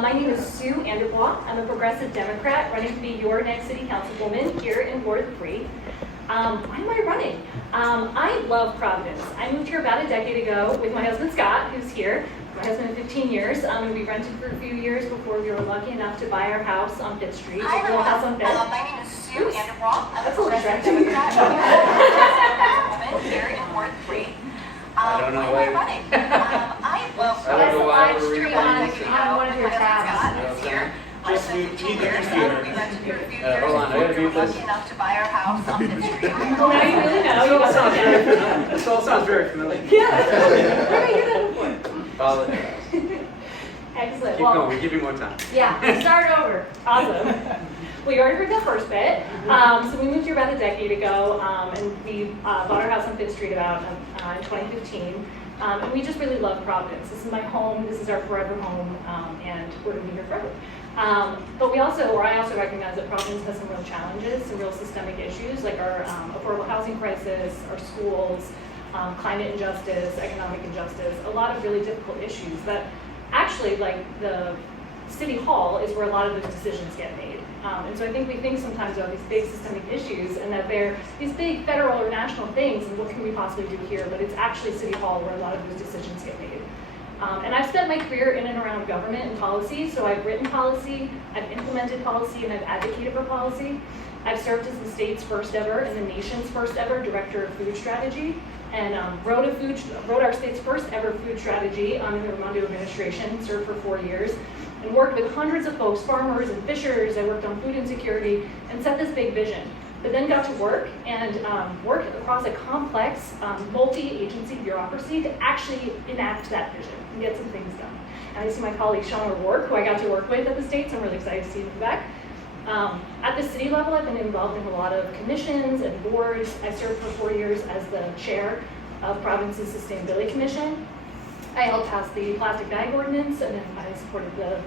My name is Sue Anderbaugh. I'm a progressive Democrat running to be your next city councilwoman here in Ward 3. Why am I running? I love Providence. I moved here about a decade ago with my husband Scott, who's here. My husband of 15 years, and we rented for a few years before we were lucky enough to buy our house on Fifth Street. Hi, little house on Fifth. my name is Sue Anderbaugh. I'm That's a a little progressive distracting. Democrat woman here in Ward 3. I don't know why am why. I running? I love I don't know why Live we're stream recording. on one of your tabs. Scott is here. Just mute the computer. We rented for a few years hold on, I gotta before we mute were this. lucky enough to buy our house on Fifth Street. Well, now you really know. You got Sounds that. very, this all sounds very familiar. Yeah. Where did I hear that before? Apologize. Excellent. Keep going, we give you more time. Yeah, start over. Awesome. Well, you already heard that first bit. So we moved here about a decade ago, and we bought our house on Fifth Street about in 2015. And we just really love Providence. This is my home. This is our forever home, and we're going to be here forever. But I also recognize that Providence has some real challenges, some real systemic issues, like our affordable housing crisis, our schools, climate injustice, economic injustice, a lot of really difficult issues that actually, like the City Hall is where a lot of those decisions get made. And so I think we think sometimes about these big systemic issues and that they're these big federal or national things and what can we possibly do here, but it's actually City Hall where a lot of those decisions get made. And I've spent my career in and around government and policy, so I've written policy, I've implemented policy, and I've advocated for policy. I've served as the state's first ever and the nation's first ever director of food strategy, and wrote our state's first ever food strategy in the Raimondo administration, served for 4 years, and worked with hundreds of folks, farmers and fishers. I worked on food insecurity and set this big vision, but then got to work and worked across a complex multi-agency bureaucracy to actually enact that vision and get some things done. And I see my colleague Sean O'Rourke, who I got to work with at the state, so I'm really excited to see him back. At the city level, I've been involved in a lot of commissions and boards. I served for 4 years as the chair of Providence's Sustainability Commission. I helped pass the plastic bag ordinance, and then I supported the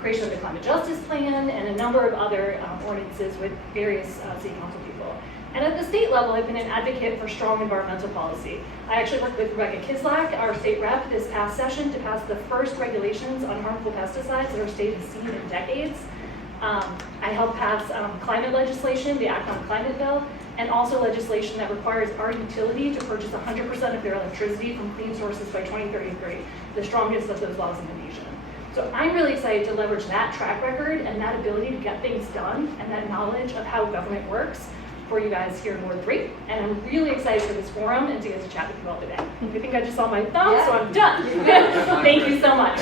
creation of the climate justice plan and a number of other ordinances with various city council people. And at the state level, I've been an advocate for strong environmental policy. I actually worked with Kislak, our state rep, this past session to pass the first regulations on harmful pesticides that our state has seen in decades. I helped pass climate legislation, the Act on Climate Bill, and also legislation that requires our utility to purchase 100% of their electricity from clean sources by 2033, the strongest of those laws in the nation. So I'm really excited to leverage that track record and that ability to get things done and that knowledge of how government works for you guys here in Ward 3. And I'm really excited for this forum and to get to chat with you all today. I think I just saw my thumb, so I'm done. Thank you so much.